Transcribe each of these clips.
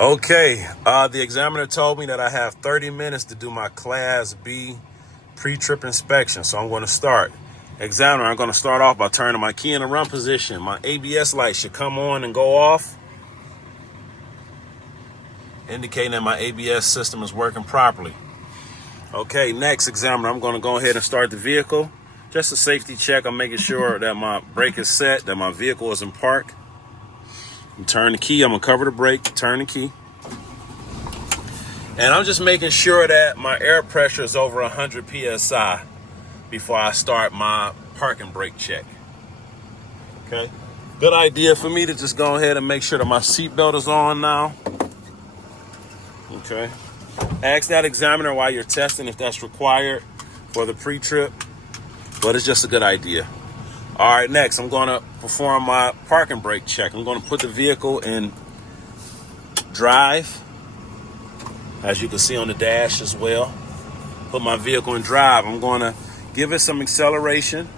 Okay, the examiner told me that I have 30 minutes to do my Class B pre-trip inspection, so I'm going to start. Examiner, I'm going to start off by turning my key in the run position. My ABS light should come on and go off, indicating that my ABS system is working properly. Okay, next, examiner, I'm going to go ahead and start the vehicle. Just a safety check. I'm making sure that my brake is set, that my vehicle is in park. Turn the key. I'm going to cover the brake, turn the key. And I'm just making sure that my air pressure is over 100 PSI before I start my parking brake check. Okay. Good idea for me to just go ahead and make sure that my seatbelt is on now. Okay. Ask that examiner while you're testing if that's required for the pre-trip, but it's just a good idea. All right, next, I'm going to perform my parking brake check. I'm going to put the vehicle in drive, as you can see on the dash as well. Put my vehicle in drive. I'm going to give it some acceleration,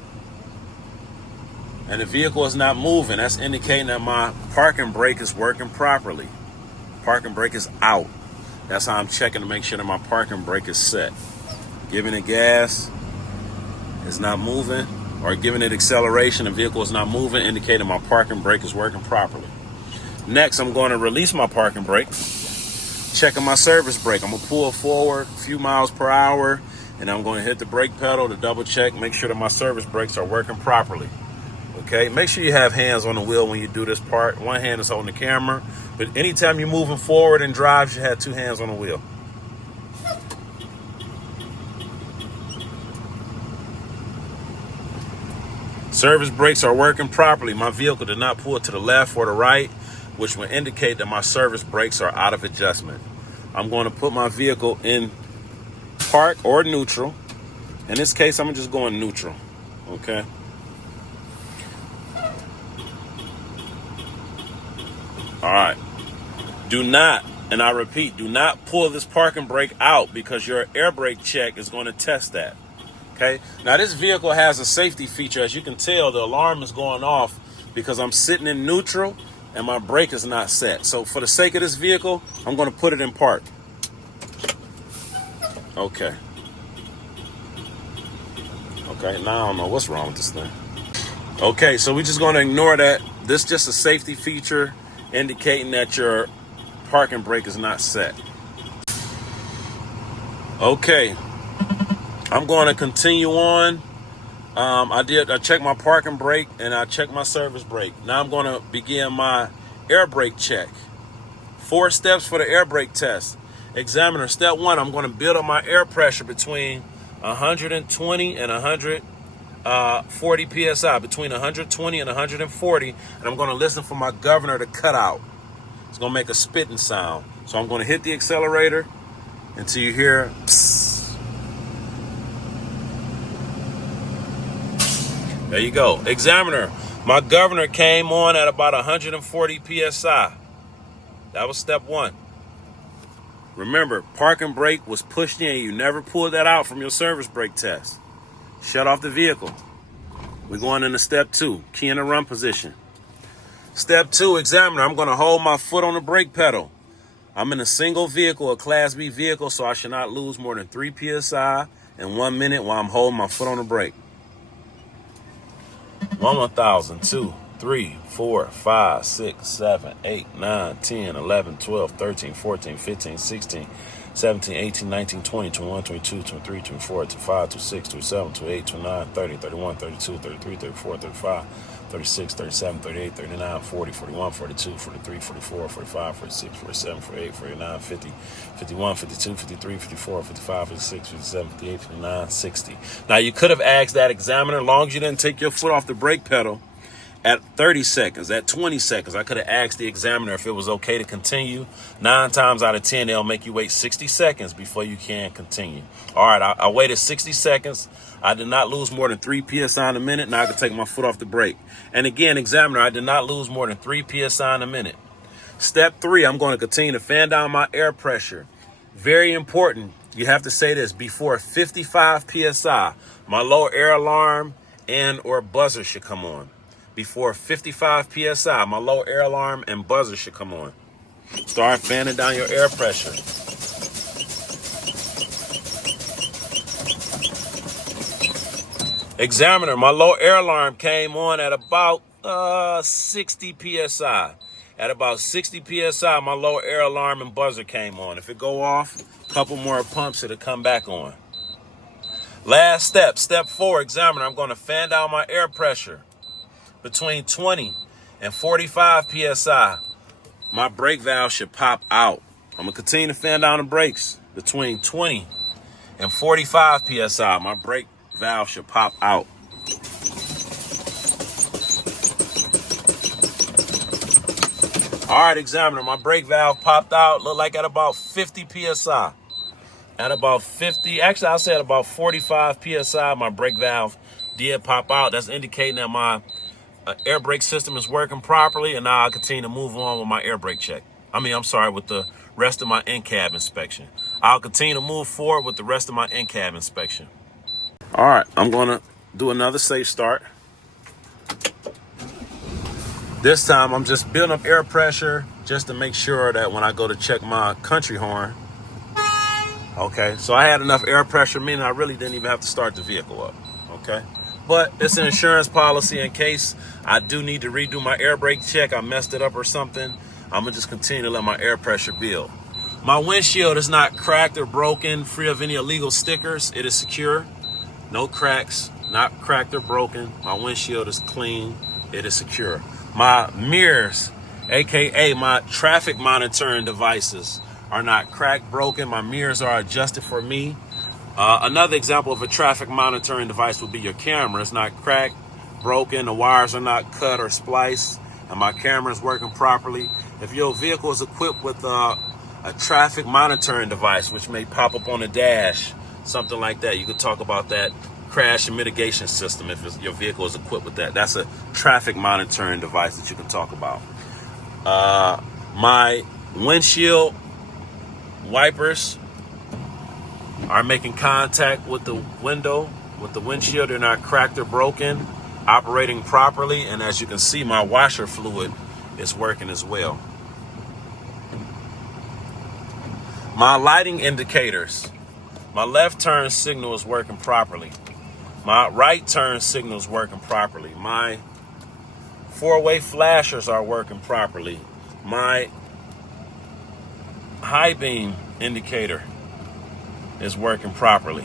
and the vehicle is not moving. That's indicating that my parking brake is working properly. Parking brake is out. That's how I'm checking to make sure that my parking brake is set. Giving it gas, it's not moving. Or giving it acceleration, the vehicle is not moving, indicating my parking brake is working properly. Next, I'm going to release my parking brake, checking my service brake. I'm going to pull forward a few miles per hour, and I'm going to hit the brake pedal to double check, make sure that my service brakes are working properly. Okay, make sure you have hands on the wheel when you do this part. One hand is holding the camera, but anytime you're moving forward and drive, you have two hands on the wheel. Service brakes are working properly. My vehicle did not pull to the left or the right, which will indicate that my service brakes are out of adjustment. I'm going to put my vehicle in park or neutral. In this case, I'm just going neutral. Okay. All right. Do not, and I repeat, do not pull this parking brake out because your air brake check is going to test that. Okay. Now this vehicle has a safety feature. As you can tell, the alarm is going off because I'm sitting in neutral and my brake is not set. So for the sake of this vehicle, I'm going to put it in park. Okay. Okay. Now I don't know what's wrong with this thing. Okay. So we're just going to ignore that. This is just a safety feature indicating that your parking brake is not set. Okay. I'm going to continue on. I checked my parking brake and I checked my service brake. Now I'm going to begin my air brake check. 4 steps for the air brake test. Examiner, step 1, I'm going to build up my air pressure between 120 and 140 PSI, between 120 and 140, and I'm going to listen for my governor to cut out. It's going to make a spitting sound. So I'm going to hit the accelerator until you hear psst. There you go. Examiner, my governor came on at about 140 PSI. That was step 1. Remember, parking brake was pushed in. You never pulled that out from your service brake test. Shut off the vehicle. We're going into step 2, key in the run position. Step 2, examiner, I'm going to hold my foot on the brake pedal. I'm in a single vehicle, a Class B vehicle, so I should not lose more than 3 PSI in 1 minute while I'm holding my foot on the brake. 1,000, 2, 3, 4, 5, 6, 7, 8, 9, 10, 11, 12, 13, 14, 15, 16, 17, 18, 19, 20, 21, 22, 23, 24, 25, 26, 27, 28, 29, 30, 31, 32, 33, 34, 35, 36, 37, 38, 39, 40, 41, 42, 43, 44, 45, 46, 47, 48, 49, 50, 51, 52, 53, 54, 55, 56, 57, 58, 59, 60. Now, you could have asked that examiner, as long as you didn't take your foot off the brake pedal, at 30 seconds, at 20 seconds, I could have asked the examiner if it was okay to continue. 9 times out of 10, they'll make you wait 60 seconds before you can continue. All right, I waited 60 seconds. I did not lose more than 3 PSI in a minute. Now I can take my foot off the brake. And again, examiner, I did not lose more than 3 PSI in a minute. Step 3, I'm going to continue to fan down my air pressure. Very important. You have to say this before 55 PSI. My low air alarm and or buzzer should come on. Before 55 PSI, my low air alarm and buzzer should come on. Start fanning down your air pressure. Examiner, my low air alarm came on at about 60 psi. At about 60 psi, my low air alarm and buzzer came on. If it go off, a couple more pumps, it'll come back on. Last step, step 4, examiner, I'm going to fan down my air pressure between 20 and 45 psi. My brake valve should pop out. I'm going to continue to fan down the brakes between 20 and 45 psi. My brake valve should pop out. All right, examiner, my brake valve popped out. Looked like at about 50 psi. At about 50, actually I'll say at about 45 psi, my brake valve did pop out. That's indicating that my air brake system is working properly, and now I'll continue to move on with my air brake check. With the rest of my in-cab inspection. I'll continue to move forward with the rest of my in-cab inspection. All right, I'm gonna do another safe start. This time I'm just building up air pressure just to make sure that when I go to check my country horn, okay, so I had enough air pressure, meaning I really didn't even have to start the vehicle up, okay? But it's an insurance policy in case I do need to redo my air brake check, I messed it up or something, I'm gonna just continue to let my air pressure build. My windshield is not cracked or broken, free of any illegal stickers. It is secure, no cracks, not cracked or broken. My windshield is clean, it is secure. My mirrors, AKA my traffic monitoring devices, are not cracked, broken. My mirrors are adjusted for me. Another example of a traffic monitoring device would be your camera. It's not cracked, broken, the wires are not cut or spliced, and my camera is working properly. If your vehicle is equipped with a traffic monitoring device, which may pop up on the dash, something like that, you could talk about that crash and mitigation system if your vehicle is equipped with that. That's a traffic monitoring device that you can talk about. My windshield wipers are making contact with the window, with the windshield. They're not cracked or broken, operating properly. And as you can see, my washer fluid is working as well. My lighting indicators, my left turn signal is working properly. My right turn signal is working properly. My four-way flashers are working properly. My high beam indicator is working properly.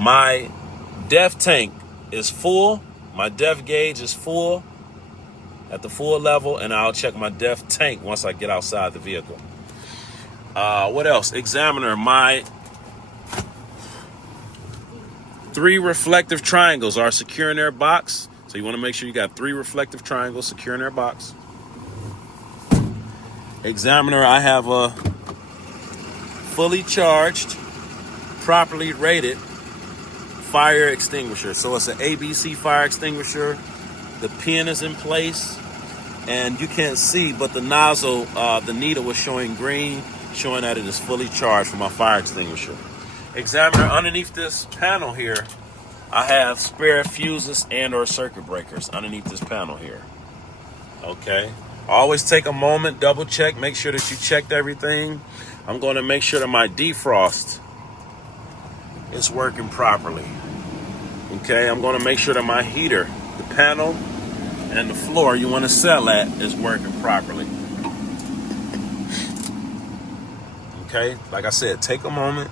My depth tank is full. My depth gauge is full at the full level, and I'll check my depth tank once I get outside the vehicle. What else? Examiner, my 3 reflective triangles are secure in their box. So you want to make sure you got 3 reflective triangles secure in their box. Examiner, I have a fully charged, properly rated fire extinguisher. So it's an ABC fire extinguisher. The pin is in place, and you can't see, but the nozzle, the needle was showing green, showing that it is fully charged for my fire extinguisher. Examiner, underneath this panel here, I have spare fuses and or circuit breakers underneath this panel here. Okay. Always take a moment, double check, make sure that you checked everything. I'm going to make sure that my defrost is working properly. Okay, I'm going to make sure that my heater, the panel, and the floor you want to sell at is working properly. Okay, like I said, take a moment,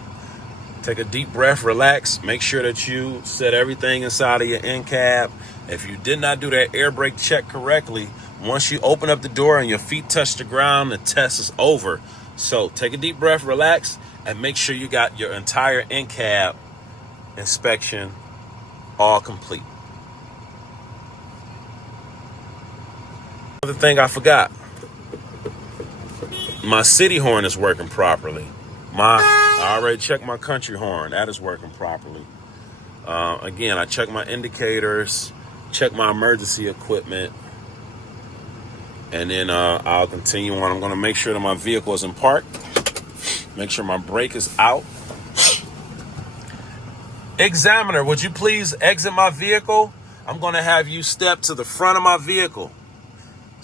take a deep breath, relax, make sure that you set everything inside of your end cap. If you did not do that air brake check correctly, once you open up the door and your feet touch the ground, the test is over. So take a deep breath, relax, and make sure you got your entire end cap inspection all complete. Another thing I forgot, my city horn is working properly. I already checked my country horn. That is working properly. Again, I checked my indicators, checked my emergency equipment, and then I'll continue on. I'm going to make sure that my vehicle is in park, make sure my brake is out. Examiner, would you please exit my vehicle? I'm going to have you step to the front of my vehicle.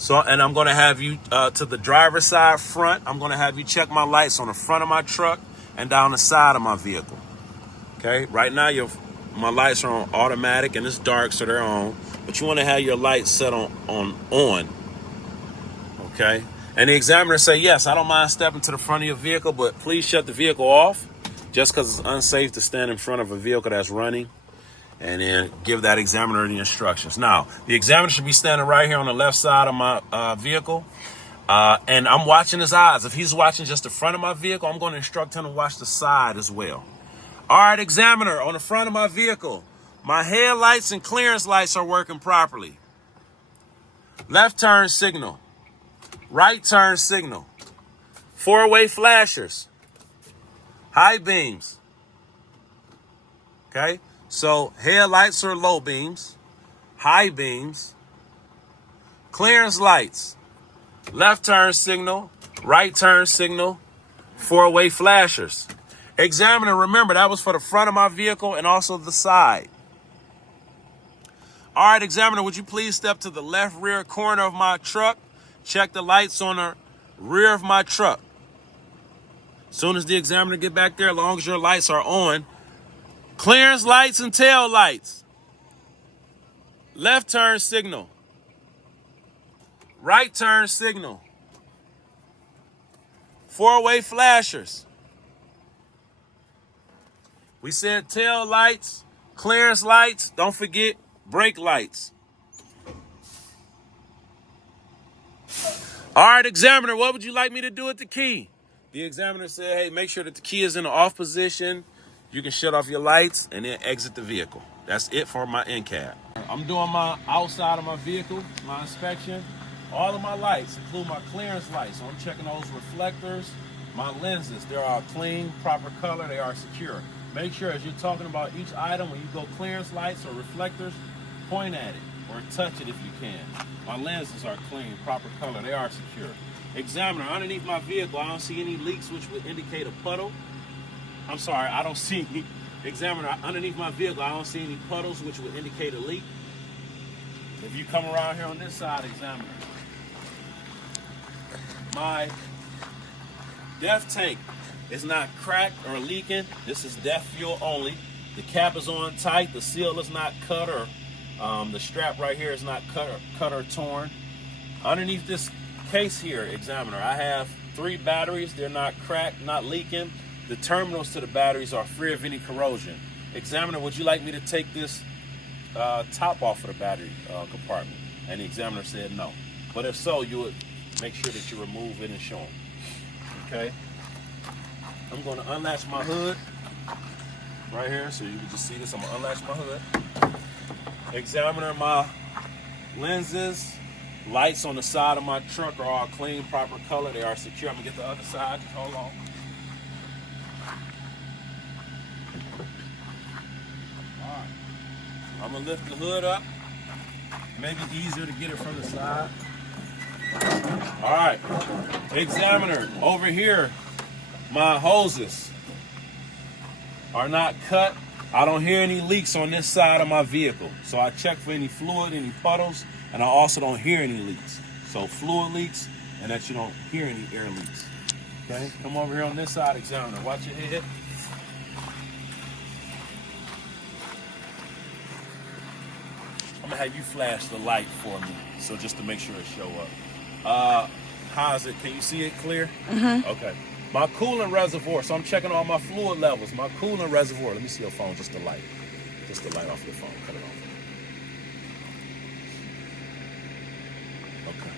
So, and I'm going to have you to the driver's side front. I'm going to have you check my lights on the front of my truck and down the side of my vehicle. Okay. Right now, my lights are on automatic and it's dark, so they're on. But you want to have your lights set on. Okay. And the examiner say, yes, I don't mind stepping to the front of your vehicle, but please shut the vehicle off, just because it's unsafe to stand in front of a vehicle that's running. And then give that examiner the instructions. Now, the examiner should be standing right here on the left side of my vehicle. And I'm watching his eyes. If he's watching just the front of my vehicle, I'm going to instruct him to watch the side as well. All right, examiner, on the front of my vehicle, my headlights and clearance lights are working properly. Left turn signal. Right turn signal. Four-way flashers. High beams. Okay? So headlights are low beams, high beams, clearance lights, left turn signal, right turn signal, four-way flashers. Examiner, remember that was for the front of my vehicle and also the side. All right, examiner, would you please step to the left rear corner of my truck? Check the lights on the rear of my truck. As soon as the examiner get back there, as long as your lights are on, clearance lights and tail lights. Left turn signal. Right turn signal. Four-way flashers. We said tail lights, clearance lights. Don't forget brake lights. All right, examiner, what would you like me to do with the key? The examiner said, hey, make sure that the key is in the off position. You can shut off your lights and then exit the vehicle. That's it for my end cap. I'm doing my outside of my vehicle, my inspection. All of my lights, include my clearance lights. So I'm checking those reflectors, my lenses. They are clean, proper color, they are secure. Make sure as you're talking about each item, when you go clearance lights or reflectors, point at it or touch it if you can. My lenses are clean, proper color, they are secure. Examiner, underneath my vehicle, I don't see any leaks which would indicate a puddle. I'm sorry, I don't see any. Examiner, underneath my vehicle, I don't see any puddles which would indicate a leak. If you come around here on this side, examiner, my DEF tank is not cracked or leaking. This is DEF fuel only. The cap is on tight. The seal is not cut or the strap right here is not cut or torn. Underneath this case here, examiner, I have 3 batteries. They're not cracked, not leaking. The terminals to the batteries are free of any corrosion. Examiner, would you like me to take this top off of the battery compartment? And the examiner said no. But if so, you would make sure that you remove it and show them. Okay? I'm going to unlatch my hood right here so you can just see this. I'm going to unlatch my hood. Examiner, my lenses, lights on the side of my truck are all clean, proper color. They are secure. I'm going to get the other side. Just hold on. I'm gonna lift the hood up. Make it easier to get it from the side. All right, examiner, over here, my hoses are not cut. I don't hear any leaks on this side of my vehicle. So I check for any fluid, any puddles, and I also don't hear any leaks. So fluid leaks, and that you don't hear any air leaks. Okay, come over here on this side, examiner. Watch your head. I'm gonna have you flash the light for me, so just to make sure it show up. How is it? Can you see it clear? Mm-hmm. Okay. My coolant reservoir. So I'm checking all my fluid levels. My coolant reservoir. Let me see your phone. Just the light off your phone. Cut it off. Okay.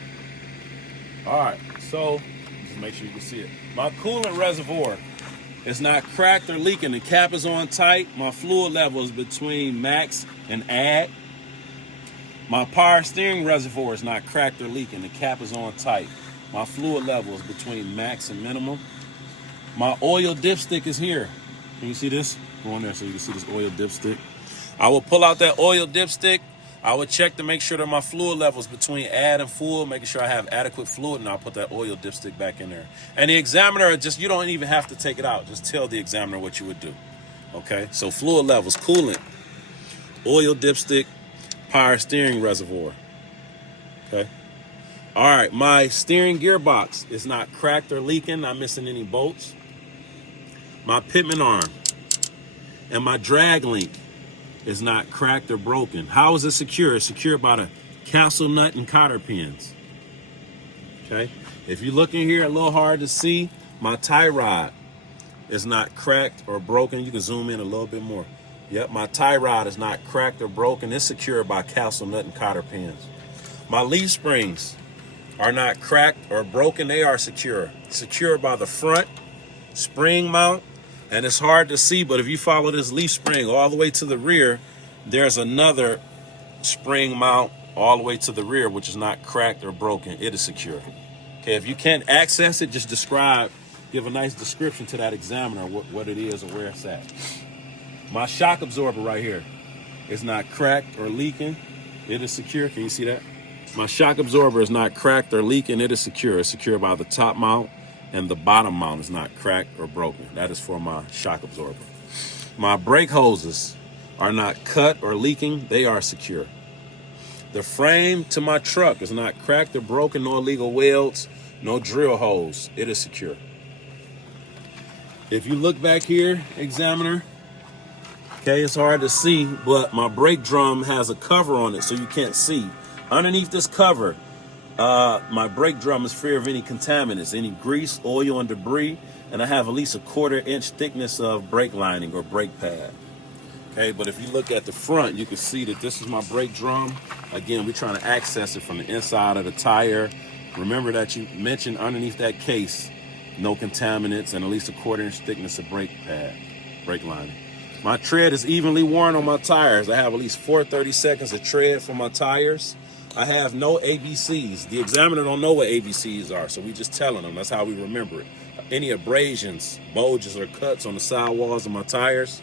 All right. So just make sure you can see it. My coolant reservoir is not cracked or leaking. The cap is on tight. My fluid level is between max and add. My power steering reservoir is not cracked or leaking. The cap is on tight. My fluid level is between max and minimum. My oil dipstick is here. Can you see this? Go on there so you can see this oil dipstick. I will pull out that oil dipstick. I will check to make sure that my fluid level is between add and full, making sure I have adequate fluid, and I'll put that oil dipstick back in there. And the examiner, you don't even have to take it out. Just tell the examiner what you would do. Okay? So fluid levels, coolant, oil dipstick, power steering reservoir. Okay. All right, my steering gearbox is not cracked or leaking, not missing any bolts. My pitman arm and my drag link is not cracked or broken. How is it secure? It's secured by the castle nut and cotter pins. Okay, if you look in here, a little hard to see, my tie rod is not cracked or broken. You can zoom in a little bit more. Yep, my tie rod is not cracked or broken. It's secured by castle nut and cotter pins. My leaf springs are not cracked or broken. They are secure. Secured by the front spring mount. And it's hard to see, but if you follow this leaf spring all the way to the rear, there's another spring mount all the way to the rear, which is not cracked or broken. It is secure. Okay, if you can't access it, just give a nice description to that examiner what it is or where it's at. My shock absorber right here is not cracked or leaking. It is secure. Can you see that? My shock absorber is not cracked or leaking. It is secure. It's secure by the top mount, and the bottom mount is not cracked or broken. That is for my shock absorber. My brake hoses are not cut or leaking. They are secure. The frame to my truck is not cracked or broken, no illegal welds, no drill holes. It is secure. If you look back here, examiner, okay, it's hard to see, but my brake drum has a cover on it so you can't see. Underneath this cover, my brake drum is free of any contaminants, any grease, oil, and debris, and I have at least a 1/4 inch thickness of brake lining or brake pad. Okay, but if you look at the front, you can see that this is my brake drum. Again, we're trying to access it from the inside of the tire. Remember that you mentioned underneath that case, no contaminants and at least a 1/4 inch thickness of brake pad, brake lining. My tread is evenly worn on my tires. I have at least 430 seconds of tread for my tires. I have no ABCs. The examiner don't know what ABCs are, so we just telling them. That's how we remember it. Any abrasions, bulges, or cuts on the sidewalls of my tires,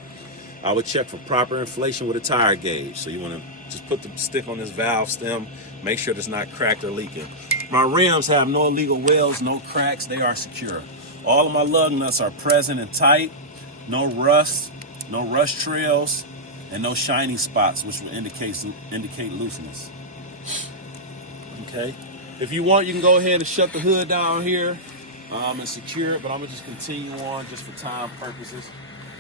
I would check for proper inflation with a tire gauge. So you want to just put the stick on this valve stem, make sure it's not cracked or leaking. My rims have no illegal welds, no cracks. They are secure. All of my lug nuts are present and tight. No rust, no rust trails, and no shiny spots, which will indicate looseness. Okay, if you want, you can go ahead and shut the hood down here and secure it, but I'm gonna just continue on just for time purposes,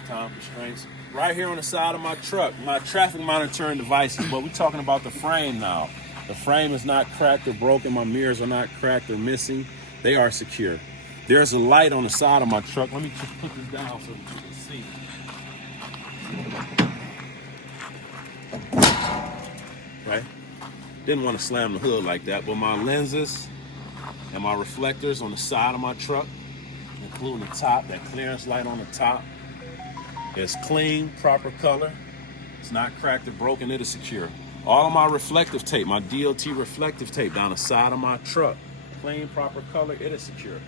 time constraints. Right here on the side of my truck, my traffic monitoring devices, but we're talking about the frame now. The frame is not cracked or broken. My mirrors are not cracked or missing. They are secure. There's a light on the side of my truck. Let me just put this down so that you can see. Right? Didn't want to slam the hood like that, but my lenses and my reflectors on the side of my truck, including the top, that clearance light on the top, is clean, proper color. It's not cracked or broken. It is secure. All of my reflective tape, my DOT reflective tape down the side of my truck, clean, proper color. It is secure.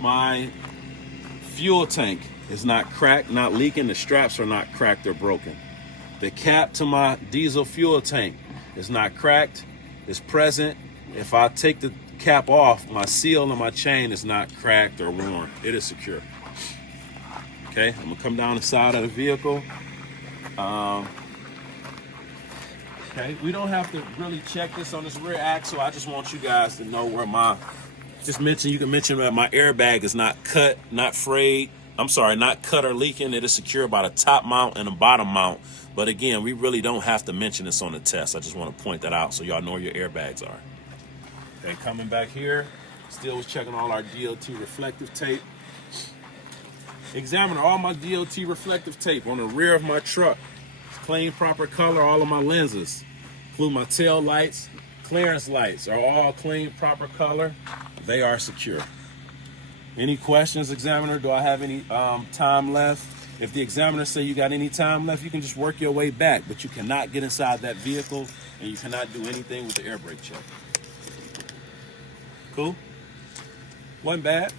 My fuel tank is not cracked, not leaking. The straps are not cracked or broken. The cap to my diesel fuel tank is not cracked. It's present. If I take the cap off, my seal and my chain is not cracked or worn. It is secure. Okay, I'm gonna come down the side of the vehicle. Okay, we don't have to really check this on this rear axle. I just want you guys to know where you can mention that my airbag is not cut, not frayed. I'm sorry, not cut or leaking. It is secured by the top mount and the bottom mount. But again, we really don't have to mention this on the test. I just want to point that out so y'all know where your airbags are. Okay, coming back here, still was checking all our DOT reflective tape. Examiner all my DOT reflective tape on the rear of my truck. It's clean, proper color. All of my lenses, including my tail lights, clearance lights, are all clean, proper color. They are secure. Any questions, examiner? Do I have any time left? If the examiner say you got any time left, you can just work your way back, but you cannot get inside that vehicle and you cannot do anything with the air brake check. Cool? Wasn't bad.